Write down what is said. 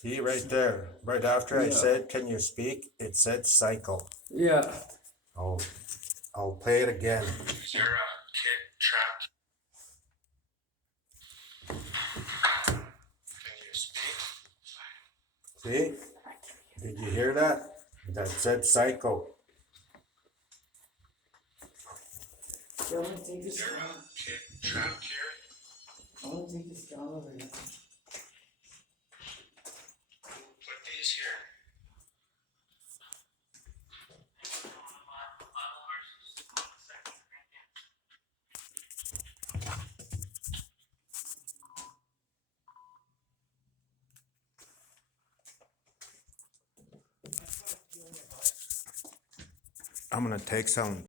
See right there, right after I Yeah. said, "Can you speak?" It said "cycle." Yeah. I'll I'll play it again. Is your kid trapped? Can you speak? See? Did you hear that? That said "psycho." Yeah, I'm gonna take Is this your down. kid trapped here? I'm gonna take this down over here. Put these here. I'm gonna take some